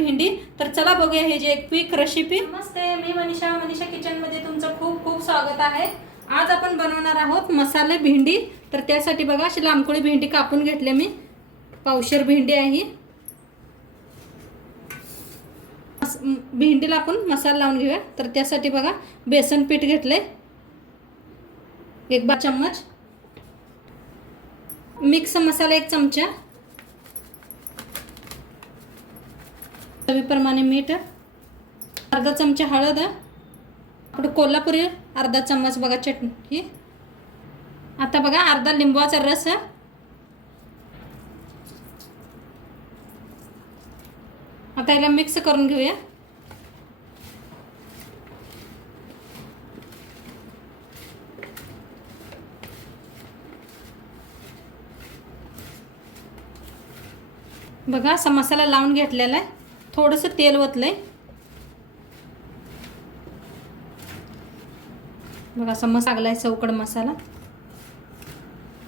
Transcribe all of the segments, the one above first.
भेंडी। तर चला बघूया हे जे एक क्विक रेसिपी। नमस्ते, मी मनीषा किचन मध्ये तुमचं खूप खूप स्वागत आहे। आज आपण बनवणार आहोत मसाले भेंडी। तर त्यासाठी बघा अशी लांबकोळी भेंडी कापून घेतले मी, पावशेर भेंडी आहे। भेंडीला आपण मसाला लावून घेऊया। तर त्यासाठी बघा बेसन पीठ घेतले 1 चम्मच, मिक्स मसाला 1 चमचा, चवीप्रमाणे मीठ, अर्धा चमचा हळद, आपलं कोल्हापुरी अर्धा चम्मच बघा चटणी। आता बघा अर्धा लिंबाचा रस, आता याला मिक्स करून घेऊया। बघा असा मसाला लावून घेतलेला आहे। थोडंसं तेल ओतलंय बघा, असा मसाला लागलाय चौकड मसाला।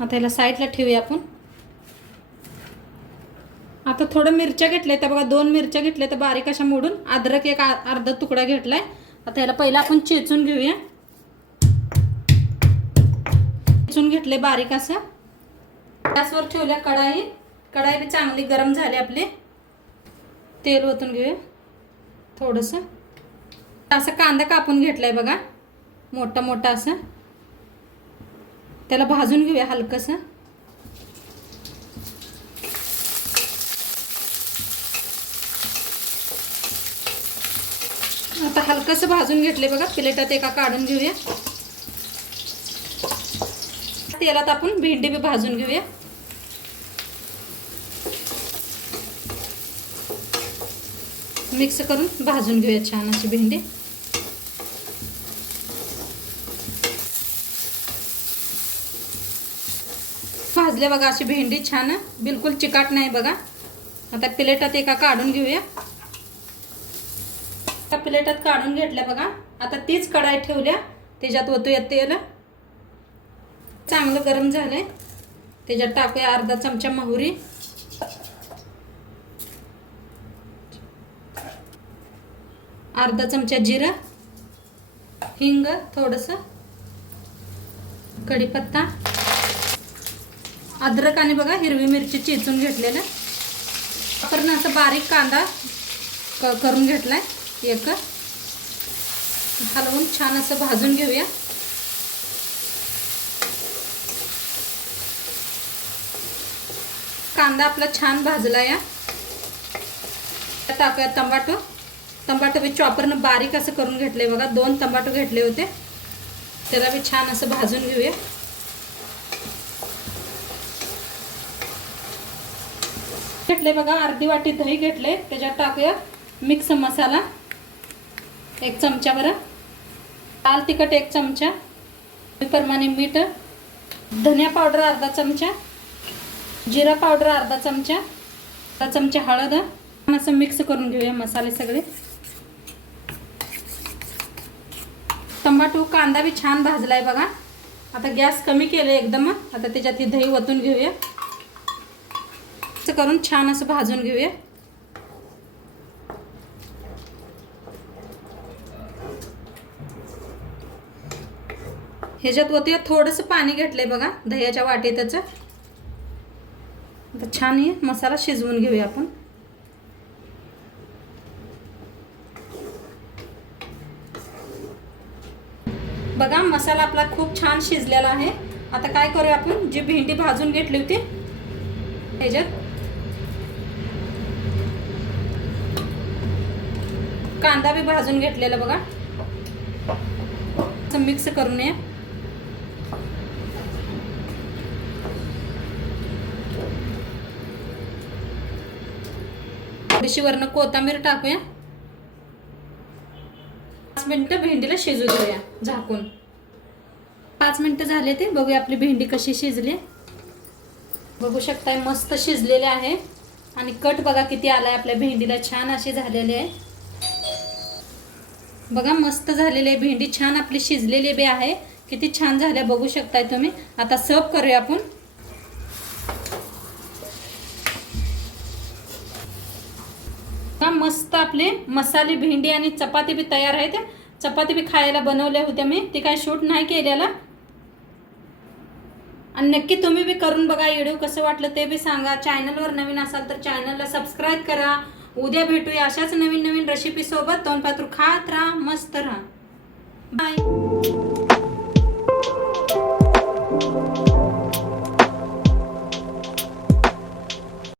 आता याला साईडला ठेवूया आपण। आता थोडं मिरच्या घेतल्या तर बघा 2 मिरच्या घेतल्या तर बारीक अशा मोडून, अद्रक एक अर्धा तुकडा घेतलाय। आता याला पहिला आपण चेचून घेऊया। चेचून घेतले बारीक असं। गॅसवर ठेवल्या कढाई, कढाई चांगली गरम झाली आपली। तेल ओतून घेऊया थोडंसं। असं कांदा कापून घेतलाय बघा मोठा मोठा असं, त्याला भाजून घेऊया हलकंसं। आता हलकंसं भाजून घेतले बघा, प्लेटात एका काढून घेऊया। तेलात आपण भेंडी बी भाजून घेऊया। मिक्स करून भाजून घेऊया छान अशी भेंडी। भाजले बघा अशी भेंडी छान, बिलकुल चिकाट नाही बघा। आता प्लेटात एका काढून घेऊया। प्लेटात काढून घेतल्या बघा। आता तीच कढाई ठेवल्या, त्याच्यात ओतूया तेल। चांगलं गरम झालंय, त्याच्यात टाकूया अर्धा चमचा मोहरी, अर्धा चमचा जिरं, हिंग, थोडंसं कढीपत्ता, अद्रक आणि बघा हिरवी मिरची चेचून घेतलेलं। आपण असं बारीक कांदा करून घेतलाय एक, हलवून छान असं भाजून घेऊया। कांदा आपला छान भाजला या। टाकूया टमाटो, टमाटो बी चॉपरनं बारीक असं करून घेतले बघा। 2 टमाटो घेतले होते, त्याला बी छान असं भाजून घेऊया। घेतले बघा अर्धी वाटी दही घेतले, त्याच्यात टाकूया मिक्स मसाला 1 चमचा बरं, लाल तिखट 1 चमचा, प्रमाणे मीठ, धनिया पावडर अर्धा चमचा, जिरा पावडर अर्धा चमचा, अर्धा चमचा हळद। असं मिक्स करून घेऊया मसाले सगळे। टमाटो कांदा बी छान भाजलाय बघा। आता गॅस कमी केले एकदम। आता त्याच्यात ही दही ओतून घेऊया, असं करून छान असं भाजून घेऊया। ह्याच्यात ओतूया थोडंसं पाणी घेतलंय बघा दह्याच्या वाटीतच। आता छान हे मसाला शिजवून घेऊया आपण। बघा मसाला आपला खूप छान शिजलेला आहे। आता काय करूया आपण, जी भेंडी भाजून घेतली होती ह्याच्यात कांदा बी भाजून घेतलेला बघा, असं मिक्स करून ये। थोडीशी वरनं कोथिंबीर टाकूया। 5 मिनिटं भेंडीला शिजू देऊया झाकून। 5 मिनिटं झाले ते, बघूया आपली भेंडी कशी शिजली। बघू शकताय मस्त शिजलेले आहे आणि कट बघा किती आलाय आपल्या भेंडीला, छान अशी झालेली आहे बघा। मस्त झालेली आहे भेंडी, छान आपली शिजलेली बी आहे, किती छान झाल्या बघू शकताय तुम्ही। आता सर्व करूया आपण। का मस्त आपली मसाले भेंडी आणि चपाती बी तयार आहेत. चपाती बी खायला बनवल्या होत्या मी, ती काय शूट नाही केलेला. आणि नक्की तुम्ही बी करून बघा. व्हिडिओ कसं वाटलं ते बी सांगा. चॅनलवर नवीन असाल तर चॅनलला सबस्क्राईब करा. उद्या भेटूया अशाच नवीन नवीन रेसिपी सोबत. तोंडपात्र खात राहा, मस्त राहा. बाय.